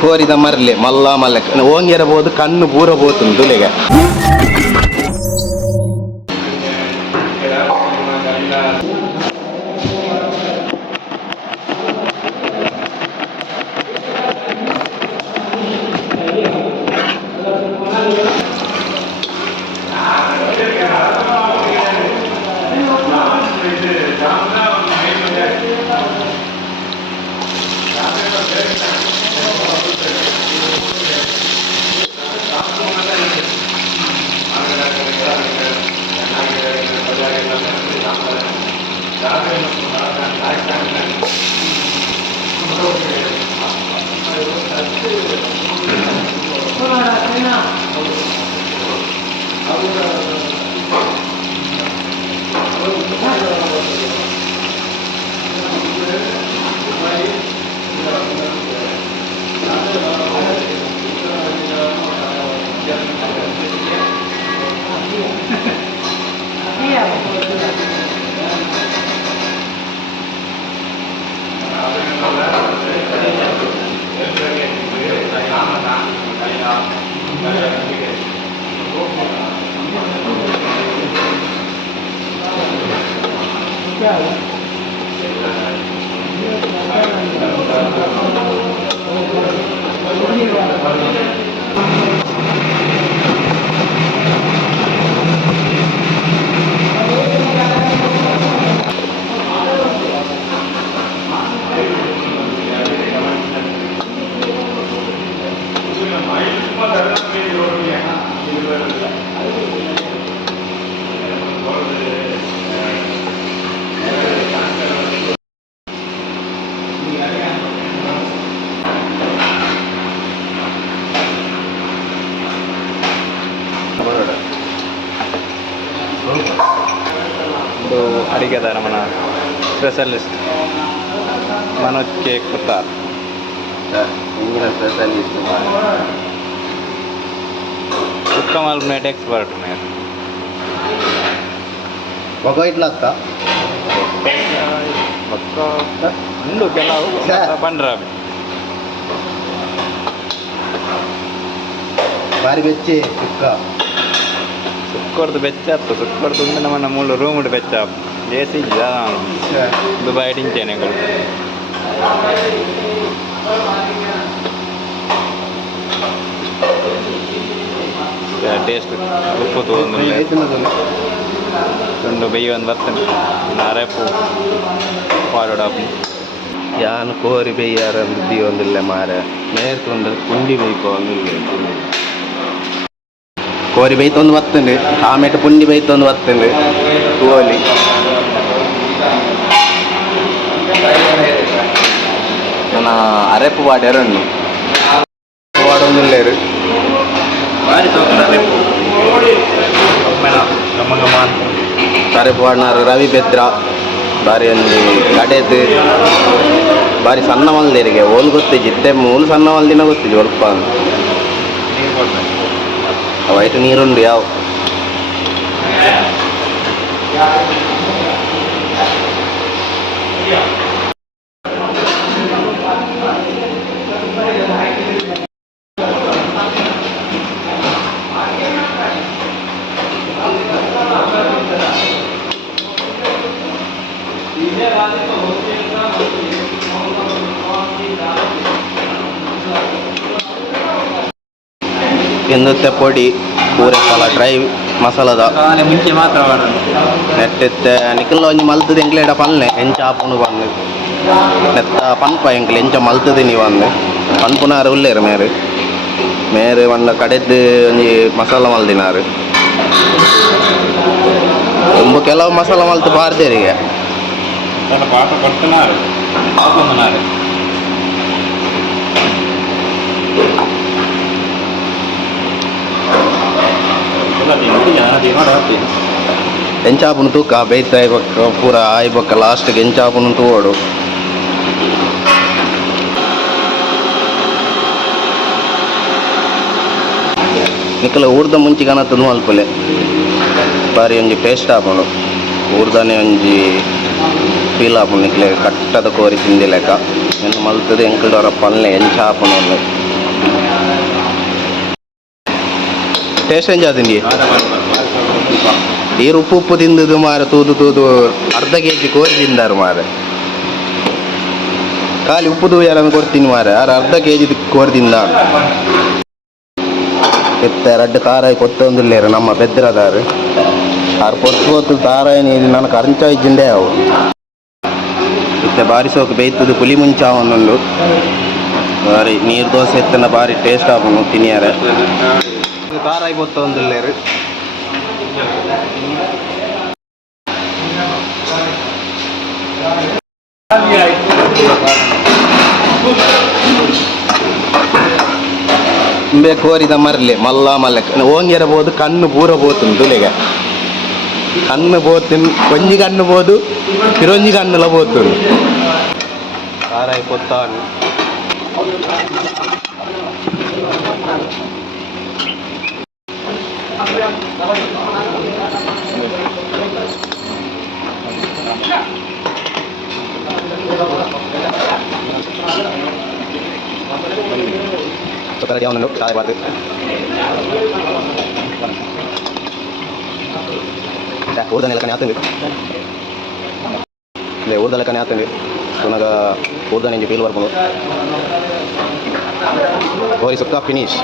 ಕೋರಿದ ಮರಲಿ ಮಲ್ಲ ಮಲ್ಲ ಓಂಗಿರಬಹುದು ಕಣ್ಣು ಪೂರ ಹೋತುಂಟು ಲೆಗ ಅಡಿಗೆದ ನಮ್ಮನ ಸ್ಪೆಷಲಿಸ್ಟ್ ಮನೋಜ್ ಕೇಕ್ ಗೊತ್ತಾ ಸ್ಪೆಷಲಿಸ್ಟ್ ಉತ್ತಮ ಎಕ್ಸ್ಪರ್ಟ್ ಮಗ ಇಟ್ಲತ್ತ ಉಂಡು ಕೆಲವು ಪಂಡ್ರಾಬಿ ಬಾರಿ ಬೆಚ್ಚಿ ಸುಕ್ಕ ಸುಕ್ಕೊಡ್ದು ಬೆಚ್ಚಾತ್ತು ಸುಕ್ಕೊಡ್ದು ಒಂದು ನಮ್ಮ ಮೂಲ ರೂಮ್ ಬೆಚ್ಚ ಎ ಸಿ ದುಬೈ ಟಿಂಚೇನೆಗಳು ಟೇಸ್ಟ್ ಉಪ್ಪು ತೊಂದು ಬೆಯ್ಯ ಒಂದು ಬರ್ತೇನೆ ಅರೆಪು ಪಾಡೋಡಪ್ಪು ಯಾನು ಕೋರಿ ಬೆಯ್ಯಾರ ಬುದ್ಧಿ ಒಂದಿಲ್ಲ ಮಾರ ಮೇರ್ತೊಂದು ಪುಂಡಿ ಬೈಕೋ ಒಂದಿಲ್ಲ ಕೋರಿ ಬೈತೊಂದು ಬರ್ತಂಡು ಆಮೇಲೆ ಪುಂಡಿ ಬೈತೊಂದು ಬರ್ತಂಡು ಕೋಲಿ ನನ್ನ ಅರೆಪ್ಪು ಪಾಡ್ಯಾರಣ್ಣು ಪಾಡೊಂದಿಲ್ಲೇರು ಭಾರಿ ಅರೆಪ್ಪು ಪಾಡ್ನಾರು ರವಿ ಬೆದ್ರ ಬಾರಿ ಒಂದು ಕಡೆದು ಬಾರಿ ಸಣ್ಣ ಮಲ್ದೇರಿಗೆ ಓಲ್ ಗೊತ್ತಿಜ್ಜಿ ಇತ್ತೆ ಮೂಲು ಸಣ್ಣ ಮಲ್ದಿನ ಗೊತ್ತಿಜ್ಜಿ ಒಲ್ಪ ವೈಟ್ ನೀರುಂಡು ಯಾವ ಎಂದತ್ತೆ ಪೊಡಿ ಪೂರೆಕ್ಕಲ ಡ್ರೈ ಮಸಾಲದ ಮುಂಚೆ ಮಾತ್ರ ನೆಟ್ಟೆತ್ತೆ ನಿಖಿಲ್ ಒಂಜಿ ಮಲ್ತದ ಎಂಕ್ಲೇಡ ಪಲ್ಲೆ ಎಂಚ ಆಪುನು ಬಂದು ನೆತ್ತ ಪನ್ಪ ಎಂಕ್ಲೆ ಎಂಚ ಮಲ್ತದ ನೀವು ಅಂದು ಪನ್ಪುನಾರು ಉಳ್ಳೇರು ಮೇರು ಒಂದ ಕಡೆದ್ದು ಒಂಜಿ ಮಸಾಲ ಮಲ್ದಿನಾರು ತುಂಬ ಕೆಲವು ಮಸಾಲ ಮಲ್ತು ಪಾರ್ದೇರಿಗೆ ಪಾಠ ಕೊಡ್ತಿನಾರು ಹಾಕೊಂಬನಾರು ಎಂಚಾಪುನು ತೂಕ ಬೇಯ್ತ ಆಯ್ಬಕ್ಕ ಪೂರ ಆಯ್ಬಕ್ಕ ಲಾಸ್ಟ್ಗೆ ಎಂಚಾಪುನು ತೂವಡು ನಿಕ್ಕಲ ಊರ್ದ ಮುಂಚಿಗನ ತುನು ಅಲ್ಪಲೆ ಬಾರಿ ಒಂಜಿ ಟೇಸ್ಟ್ ಆಪುಂಡು ಊರ್ದನೆ ಒಂಜಿ ಫೀಲ್ ಆಪುಂಡು ನಿಕ್ಲೆ ಕಟ್ಟದ ಕೋರಿ ತಿಂದಿ ಲೆಕ್ಕ ಎನ್ನು ಮಲ್ತದೆ ಎಂಕಲ್ಡವರ ಪಲ್ಲೆ ಎಂಚಾಪನೊಂದು ಟೇಸ್ಟ್ ಎಂಜ್ ಆದಿಂಡಿ ನೀರು ಉಪ್ಪು ಉಪ್ಪು ತಿಂದದು ಮಾರ ತೂದು ತೂದು ಅರ್ಧ ಕೆಜಿ ಕೋರಿ ತಿಂದಾರು ಮಾರ ಖಾಲಿ ಉಪ್ಪು ತೂಯಾರನ್ನು ಕೊಡ್ತೀನಿ ಮಾರ ಆರು ಅರ್ಧ ಕೆಜಿ ಕೋರಿ ತಿಂದ ಎತ್ತ ರಡ್ಡು ತಾರಾಯಿ ಕೊತ್ತೊಂದಿಲ್ಲೇರು ನಮ್ಮ ಬೆದ್ರದಾರು ಆರು ಪೊತ್ತು ತಾರಾಯಿ ನೀರು ನನಗೆ ಅರಂಚ ಇಜ್ಜಿಂಡೆ ಅವು ಇತ್ತೆ ಬಾರಿ ಸೋಕು ಬೇಯ್ತದು ಪುಲಿ ಮುಂಚಾವನ್ನುಂಡು ಬಾರಿ ನೀರು ದೋಸೆ ಎತ್ತನ ಬಾರಿ ಟೇಸ್ಟ್ ಆಪನು ತಿನ್ಯಾರೆ ತಾರಾಯಿ ಕೊತ್ತೊಂದಿಲ್ಲೇರು ಇಂಬೆ ಕೋರಿದ ಮರಲೆ ಮಲ್ಲ ಮಲ್ಲ ಓಂಗಿರಬಹುದು ಕಣ್ಣು ಪೂರ పోతుంది ತುಲೆಗೆ ಕಣ್ಣು పోతుంది కొంజి కన్ను పోదు తిరొంజి కన్నుల పోతుంది కారాయి పొత్తాను రెడీ అవునండు కాయ బాదు ಊರ್ದ ನೆಲಕನೆ ಆತಂದು ಇಲ್ಲ ಊರ್ದ ಲೆಕ್ಕನೆ ಆತಂದು ಸುನಗ ಊರ್ದ ನೆಂಜಿ ಫೀಲ್ ಬರ್ಬೋದು ಕೋರಿ ಸುಕ್ಕ ಫಿನಿಶ್